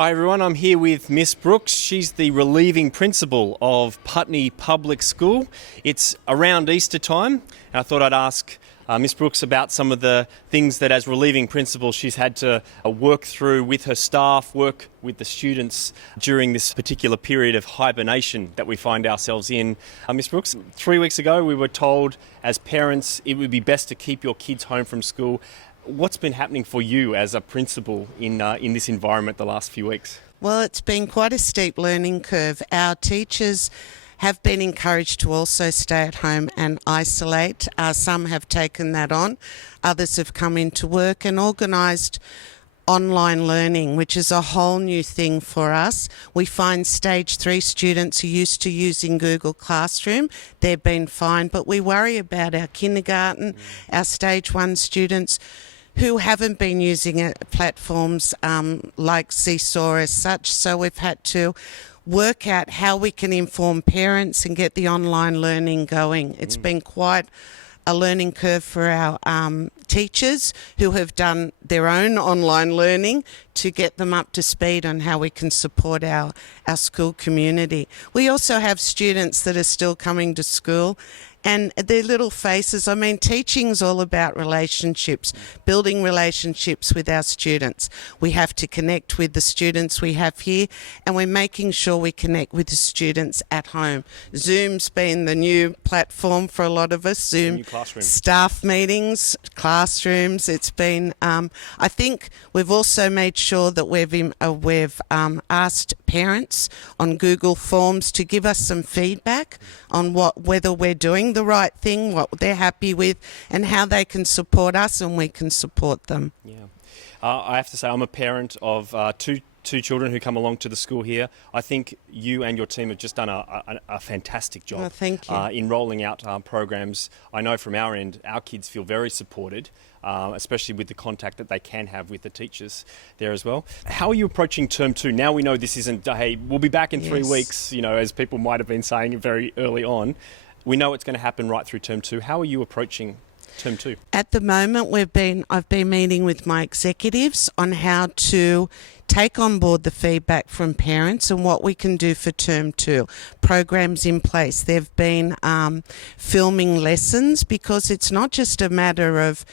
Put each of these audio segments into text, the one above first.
Hi everyone, I'm here with Miss Brooks. She's the relieving principal of Putney Public School. It's around Easter time, and I thought I'd ask Miss Brooks about some of the things that as relieving principal she's had to work through with her staff, work with the students during this particular period of hibernation that we find ourselves in. Miss Brooks, 3 weeks ago we were told as parents it would be best to keep your kids home from school. What's been happening for you as a principal in this environment the last few weeks? Well, it's been quite a steep learning curve. Our teachers have been encouraged to also stay at home and isolate. Some have taken that on. Others have come into work and organised online learning, which is a whole new thing for us. We find stage 3 students who used to using Google Classroom, they've been fine, but we worry about our kindergarten, our stage 1 students who haven't been using platforms like Seesaw as such. So we've had to work out how we can inform parents and get the online learning going. It's been quite a learning curve for our teachers who have done their own online learning to get them up to speed on how we can support our school community. We also have students that are still coming to school and their little faces. I mean, teaching's all about relationships, building relationships with our students. We have to connect with the students we have here, and we're making sure we connect with the students at home. Zoom's been the new platform for a lot of us. Zoom staff meetings, classrooms. It's been, I think we've also made sure that we've asked parents on Google Forms to give us some feedback on whether we're doing the right thing, what they're happy with, and how they can support us and we can support them. Yeah, I have to say I'm a parent of two children who come along to the school here. I think you and your team have just done a fantastic job. Well, thank you. In rolling out programs. I know from our end, our kids feel very supported, especially with the contact that they can have with the teachers there as well. How are you approaching term 2? Now we know this isn't, hey, we'll be back in 3 weeks, as people might have been saying very early on. We know it's going to happen right through term 2. How are you approaching term 2? At the moment, I've been meeting with my executives on how to take on board the feedback from parents and what we can do for term 2. Programs in place. They've been filming lessons, because it's not just a matter of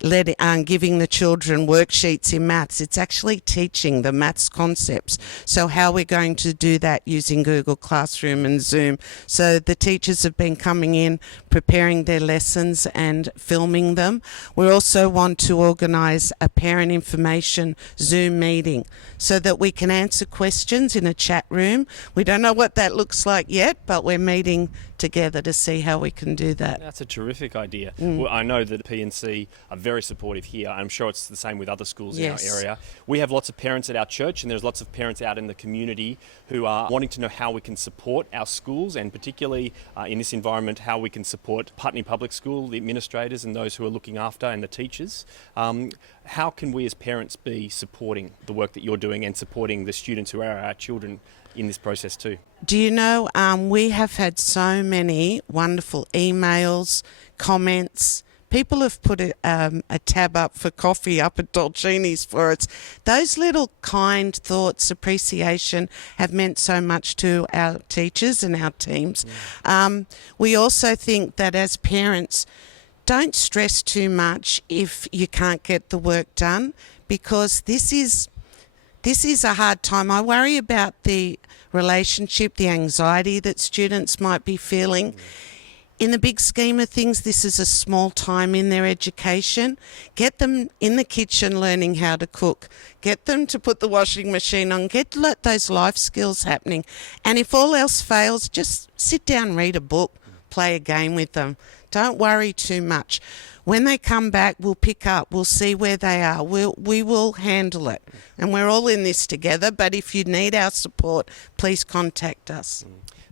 giving the children worksheets in maths. It's actually teaching the maths concepts. So how we're going to do that using Google Classroom and Zoom. So the teachers have been coming in, preparing their lessons and filming them. We also want to organise a parent information Zoom meeting so that we can answer questions in a chat room. We don't know what that looks like yet, but we're meeting together to see how we can do that. That's a terrific idea. Well, I know that P&C are very supportive here. I'm sure it's the same with other schools in our area. We have lots of parents at our church, and there's lots of parents out in the community who are wanting to know how we can support our schools, and particularly in this environment, how we can support Putney Public School, the administrators and those who are looking after, and the teachers. How can we as parents be supporting the work that you're doing and supporting the students who are our children in this process too? Do you know, we have had so many wonderful emails, comments. People have put a tab up for coffee up at Dolcini's for us. Those little kind thoughts, appreciation, have meant so much to our teachers and our teams. We also think that as parents, don't stress too much if you can't get the work done, because this is a hard time. I worry about the relationship, the anxiety that students might be feeling. In the big scheme of things, this is a small time in their education. Get them in the kitchen learning how to cook. Get them to put the washing machine on. Get those life skills happening. And if all else fails, just sit down, read a book, play a game with them. Don't worry too much. When they come back, we'll pick up. We'll see where they are. We will handle it. And we're all in this together. But if you need our support, please contact us.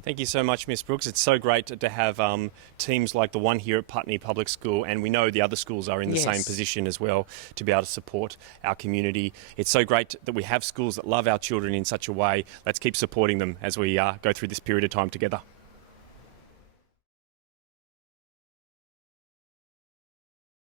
Thank you so much, Miss Brooks. It's so great to have teams like the one here at Putney Public School, and we know the other schools are in the same position as well, to be able to support our community. It's so great that we have schools that love our children in such a way. Let's keep supporting them as we go through this period of time together.